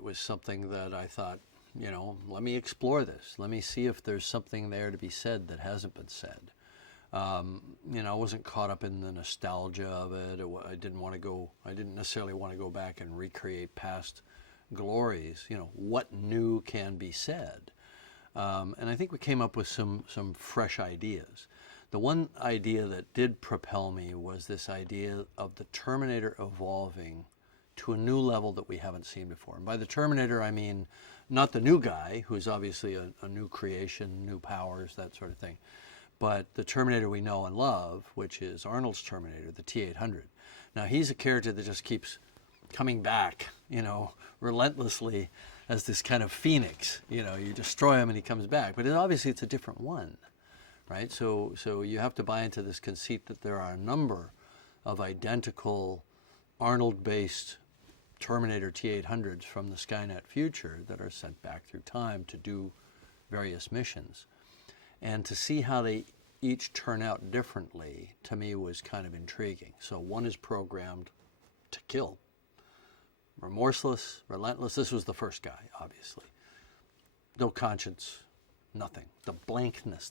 it was something that I thought, let me explore this. Let me see if there's something there to be said that hasn't been said. I wasn't caught up in the nostalgia of it. I didn't necessarily want to go back and recreate past glories. What new can be said? And I think we came up with some fresh ideas. The one idea that did propel me was this idea of the Terminator evolving to a new level that we haven't seen before. And by the Terminator, I mean not the new guy, who's obviously a new creation, new powers, that sort of thing, but the Terminator we know and love, which is Arnold's Terminator, the T-800. Now, he's a character that just keeps coming back, relentlessly as this kind of phoenix. You destroy him and he comes back. But obviously it's a different one, right? So you have to buy into this conceit that there are a number of identical Arnold-based Terminator T-800s from the Skynet future that are sent back through time to do various missions. And to see how they each turn out differently, to me, was kind of intriguing. So one is programmed to kill. Remorseless, relentless. This was the first guy, obviously. No conscience, nothing. The blankness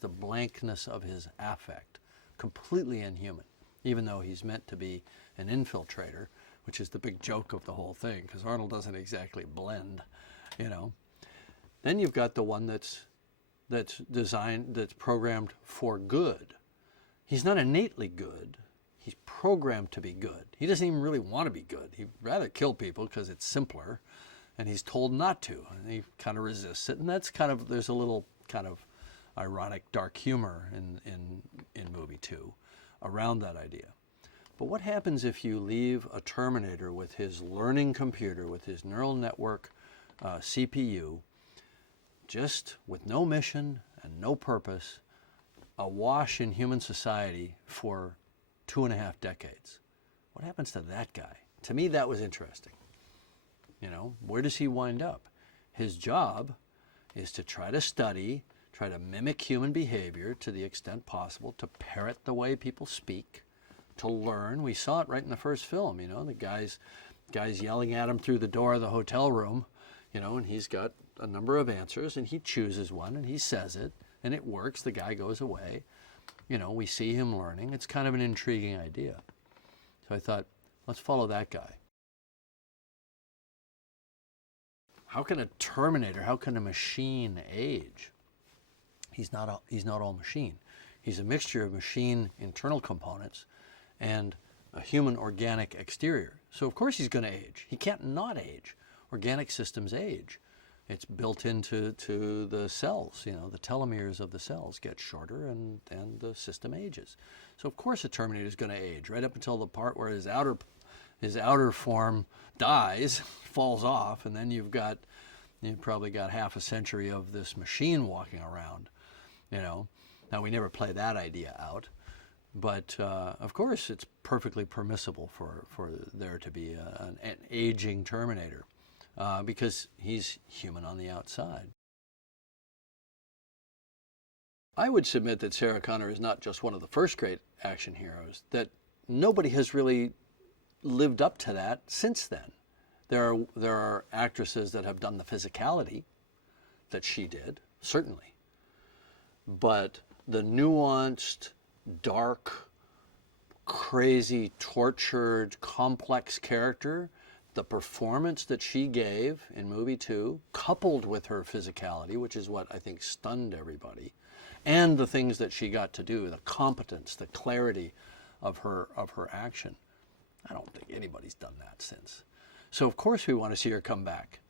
of his affect. Completely inhuman, even though he's meant to be an infiltrator, which is the big joke of the whole thing, because Arnold doesn't exactly blend, Then you've got the one that's designed, that's programmed for good. He's not innately good. He's programmed to be good. He doesn't even really want to be good. He'd rather kill people because it's simpler, and he's told not to, and he kind of resists it. And that's there's a little kind of ironic dark humor in movie 2 around that idea. But what happens if you leave a Terminator with his learning computer, with his neural network CPU, just with no mission and no purpose, awash in human society for 2.5 decades? What happens to that guy? To me, that was interesting. Where does he wind up? His job is to try to study, try to mimic human behavior to the extent possible, to parrot the way people speak, to learn. We saw it right in the first film, the guy's yelling at him through the door of the hotel room, and he's got a number of answers, and he chooses one, and he says it, and it works. The guy goes away. We see him learning. It's kind of an intriguing idea. So I thought, let's follow that guy. How can a Terminator, how can a machine age? He's not all machine. He's a mixture of machine internal components and a human organic exterior. So of course he's going to age. He can't not age. Organic systems age. It's built into the cells. The telomeres of the cells get shorter, and the system ages. So of course a Terminator is going to age, right up until the part where his outer form dies, falls off, and then you've probably got half a century of this machine walking around. Now we never play that idea out, but of course it's perfectly permissible for there to be an aging Terminator. Because he's human on the outside. I would submit that Sarah Connor is not just one of the first great action heroes, that nobody has really lived up to that since then. There are actresses that have done the physicality that she did, certainly. But the nuanced, dark, crazy, tortured, complex character, the performance that she gave in movie 2, coupled with her physicality, which is what I think stunned everybody, and the things that she got to do, the competence, the clarity of her action. I don't think anybody's done that since. So of course we want to see her come back.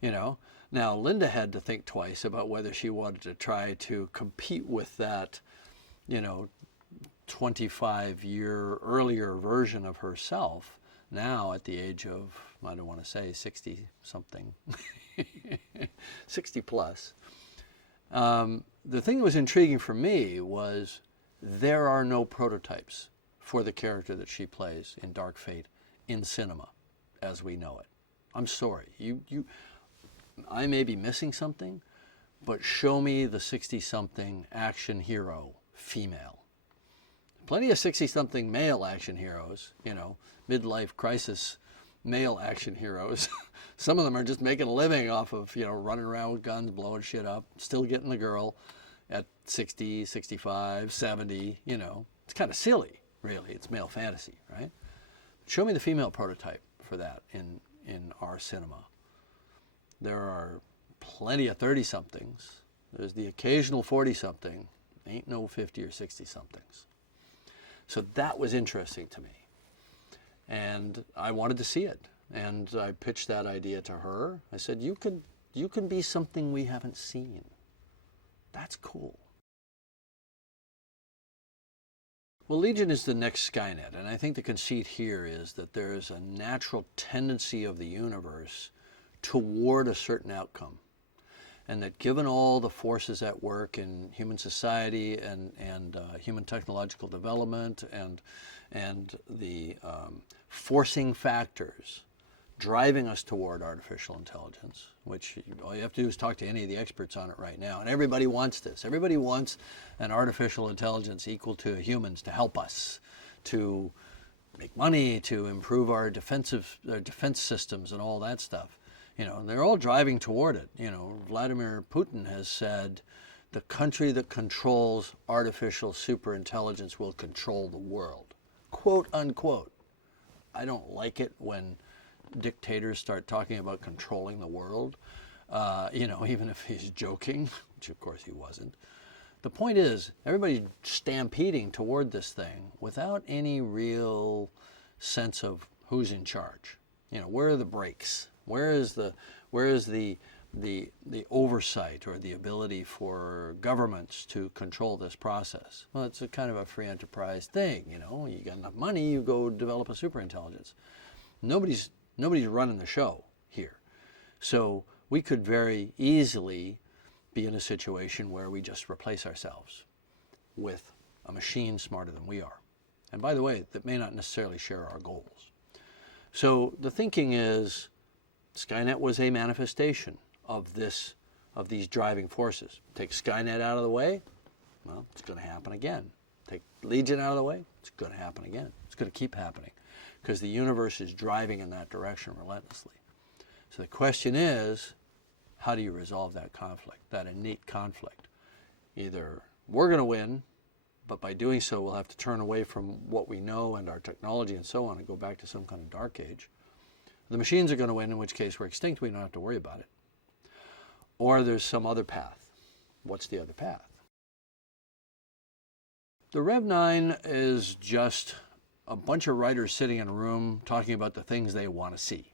Now Linda had to think twice about whether she wanted to try to compete with that, 25-year earlier version of herself, now at the age of, I don't want to say 60-something, 60 plus. The thing that was intriguing for me was there are no prototypes for the character that she plays in Dark Fate in cinema as we know it. I'm sorry. I may be missing something, but show me the 60-something action hero female. Plenty of 60-something male action heroes, midlife crisis, male action heroes. Some of them are just making a living off of, running around with guns, blowing shit up, still getting the girl at 60, 65, 70, It's kind of silly, really. It's male fantasy, right? Show me the female prototype for that in our cinema. There are plenty of 30-somethings. There's the occasional 40-something. Ain't no 50 or 60-somethings. So that was interesting to me. And I wanted to see it. And I pitched that idea to her. I said, you can be something we haven't seen. That's cool. Well, Legion is the next Skynet, and I think the conceit here is that there is a natural tendency of the universe toward a certain outcome, and that given all the forces at work in human society and human technological development and the forcing factors driving us toward artificial intelligence, which all you have to do is talk to any of the experts on it right now. And everybody wants this. Everybody wants an artificial intelligence equal to humans to help us, to make money, to improve our defense systems and all that stuff. They're all driving toward it. Vladimir Putin has said the country that controls artificial superintelligence will control the world. Quote, unquote. I don't like it when dictators start talking about controlling the world, even if he's joking, which of course he wasn't. The point is, everybody's stampeding toward this thing without any real sense of who's in charge. Where are the brakes? Where is the oversight or the ability for governments to control this process? Well, it's a kind of a free enterprise thing. You got enough money, you go develop a superintelligence. Nobody's running the show here. So we could very easily be in a situation where we just replace ourselves with a machine smarter than we are. And by the way, that may not necessarily share our goals. So the thinking is Skynet was a manifestation of these driving forces. Take Skynet out of the way, well, it's going to happen again. Take Legion out of the way, it's going to happen again. It's going to keep happening because the universe is driving in that direction relentlessly. So the question is, how do you resolve that conflict, that innate conflict? Either we're going to win, but by doing so we'll have to turn away from what we know and our technology and so on and go back to some kind of dark age. The machines are going to win, in which case we're extinct, we don't have to worry about it. Or there's some other path. What's the other path? The Rev 9 is just a bunch of writers sitting in a room talking about the things they want to see.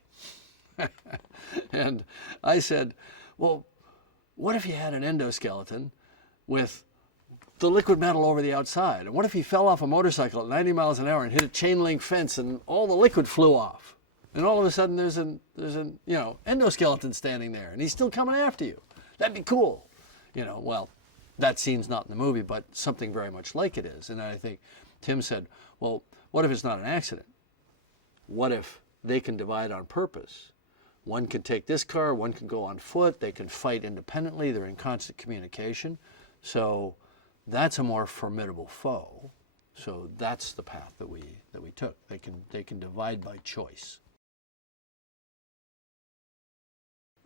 And I said, well, what if you had an endoskeleton with the liquid metal over the outside? And what if he fell off a motorcycle at 90 miles an hour and hit a chain link fence and all the liquid flew off? And all of a sudden there's an endoskeleton standing there and he's still coming after you. That'd be cool. Well, that scene's not in the movie, but something very much like it is. And I think Tim said, well, what if it's not an accident? What if they can divide on purpose? One can take this car, one can go on foot, they can fight independently, they're in constant communication. So that's a more formidable foe. So that's the path that we took. They can divide by choice.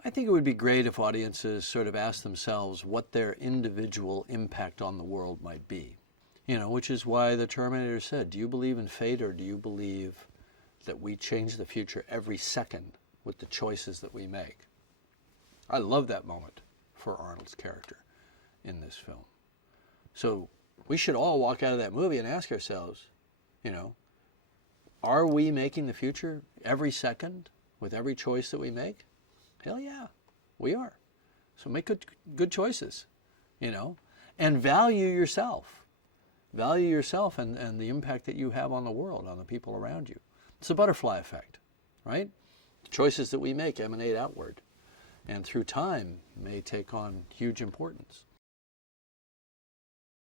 I think it would be great if audiences sort of asked themselves what their individual impact on the world might be. Which is why the Terminator said, do you believe in fate or do you believe that we change the future every second with the choices that we make? I love that moment for Arnold's character in this film. So we should all walk out of that movie and ask ourselves, are we making the future every second with every choice that we make? Hell yeah, we are. So make good choices, and value yourself. Value yourself and the impact that you have on the world, on the people around you. It's a butterfly effect, right? The choices that we make emanate outward, and through time may take on huge importance.